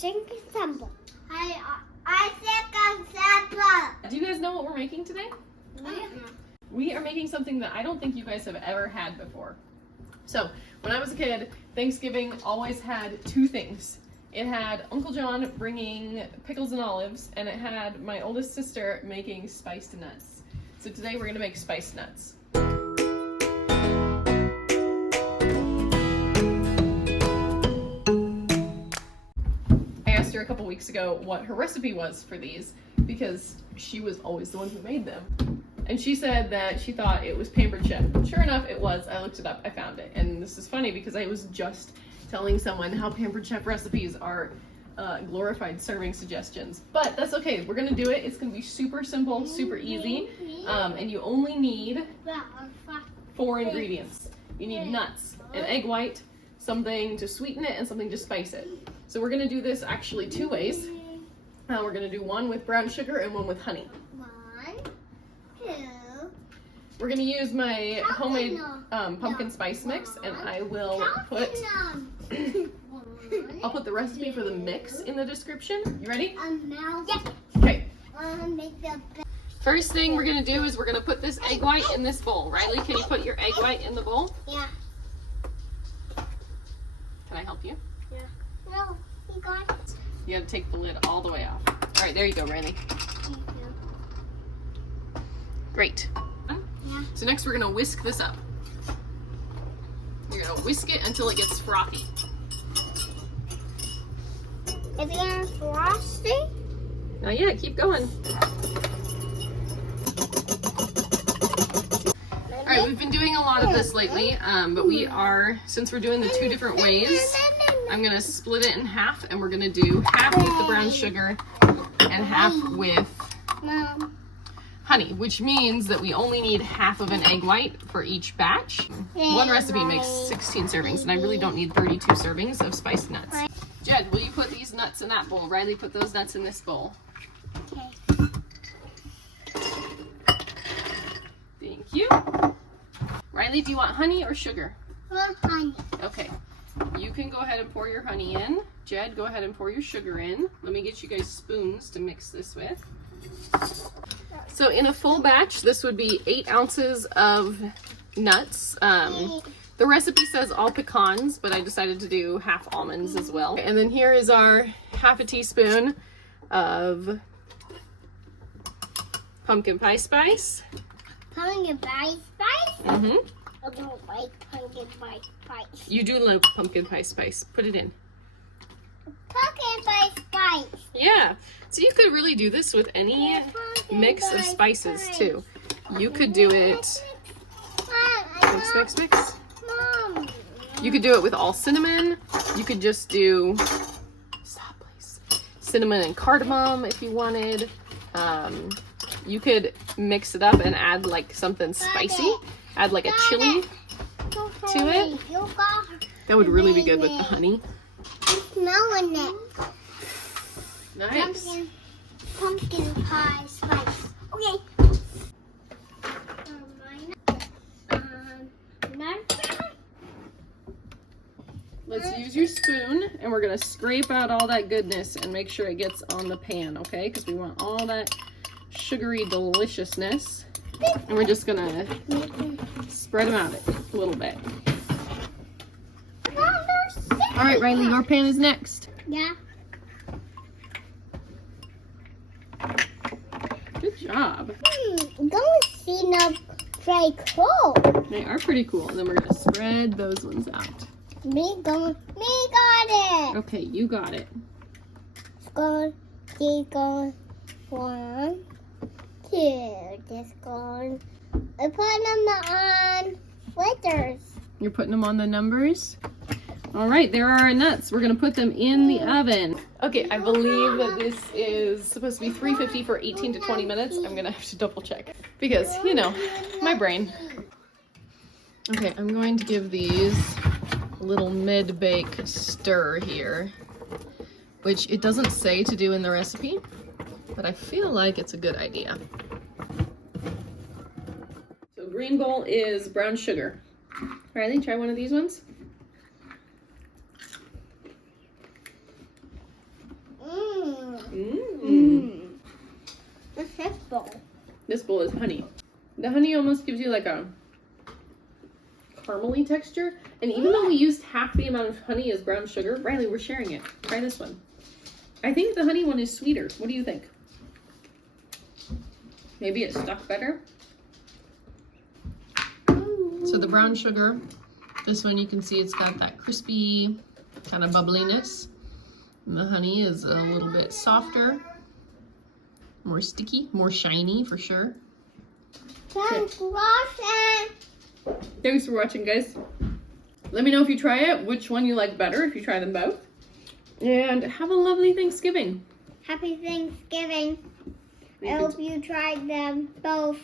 think example. I think example. Do you guys know what we're making today? We are making something that I don't think you guys have ever had before. So, when I was a kid, Thanksgiving always had two things. It had Uncle John bringing pickles and olives, and it had my oldest sister making spiced nuts. So today we're gonna make spiced nuts. I asked her a couple weeks ago what her recipe was for these, because she was always the one who made them. And she said that she thought it was Pampered Chef. Sure enough, it was. I looked it up, I found it. And this is funny because I was just telling someone how Pampered Chef recipes are glorified serving suggestions. But that's okay, we're gonna do it. It's gonna be super simple, super easy. And you only need 4 ingredients. You need nuts, an egg white, something to sweeten it, and something to spice it. So we're gonna do this actually 2 ways. We're gonna do one with brown sugar and one with honey. 1, 2. We're gonna use my homemade pumpkin spice mix, and I will put I'll put the recipe for the mix in the description. You ready? Yeah. Okay. Make the First thing we're gonna do is we're gonna put this egg white in this bowl. Riley, can you put your egg white in the bowl? Yeah. Can I help you? Yeah. No, you got it. You gotta take the lid all the way off. All right, there you go, Riley. Thank you. Great. Yeah. So next we're gonna whisk this up. You're gonna whisk it until it gets frothy. Is it gonna frosty? Not yet, keep going. All right, we've been doing a lot of this lately, but we are, since we're doing the 2 different ways, I'm gonna split it in half, and we're gonna do half with the brown sugar and half with Mom. honey, which means that we only need half of an egg white for each batch. One recipe makes 16 servings, and I really don't need 32 servings of spiced nuts. Jed, will you put these nuts in that bowl? Riley, put those nuts in this bowl. Okay. Thank you. Riley, do you want honey or sugar? Honey. Okay. You can go ahead and pour your honey in. Jed, go ahead and pour your sugar in. Let me get you guys spoons to mix this with. So in a full batch, this would be 8 ounces of nuts. The recipe says all pecans, but I decided to do half almonds as well. And then here is our half a teaspoon of pumpkin pie spice. Pumpkin pie spice? Mm-hmm. I don't like pumpkin pie spice. You do love pumpkin pie spice. Put it in. Pumpkin pie spice. Yeah. So you could really do this with any mix of spices too. You could do it. Mix. Mom. You could do it with all cinnamon. You could just do cinnamon and cardamom if you wanted. You could mix it up and add like something spicy. Add like a chili to it. That would really be good with the honey. I'm smelling it. Nice. Pumpkin pie spice. Okay. Let's use your spoon, and we're gonna scrape out all that goodness and make sure it gets on the pan, okay? Because we want all that sugary deliciousness. And we're just gonna spread them out a little bit. All right, Riley, your pan is next. Yeah. Good job. Those seem very cool. They are pretty cool. And then we're gonna spread those ones out. Me got it. Okay, you got it. Go, go, 1, 2. This going. I put them on letters. You're putting them on the numbers? All right, there are our nuts. We're gonna put them in the oven. Okay, I believe that this is supposed to be 350 for 18 to 20 minutes. I'm gonna have to double check because, you know, my brain. Okay, I'm going to give these a little mid-bake stir here, which it doesn't say to do in the recipe, but I feel like it's a good idea. So green bowl is brown sugar. Riley, try one of these ones. bowl? This bowl is honey. The honey almost gives you like a caramely texture. And even though we used half the amount of honey as brown sugar, Riley, we're sharing it. Try this one. I think the honey one is sweeter. What do you think? Maybe it stuck better? So the brown sugar, this one you can see it's got that crispy kind of bubbliness. And the honey is a little bit softer, more sticky, more shiny for sure. Thanks for watching. Thanks for watching, guys. Let me know if you try it, which one you like better, if you try them both. And have a lovely Thanksgiving. Happy Thanksgiving. I hope you tried them both.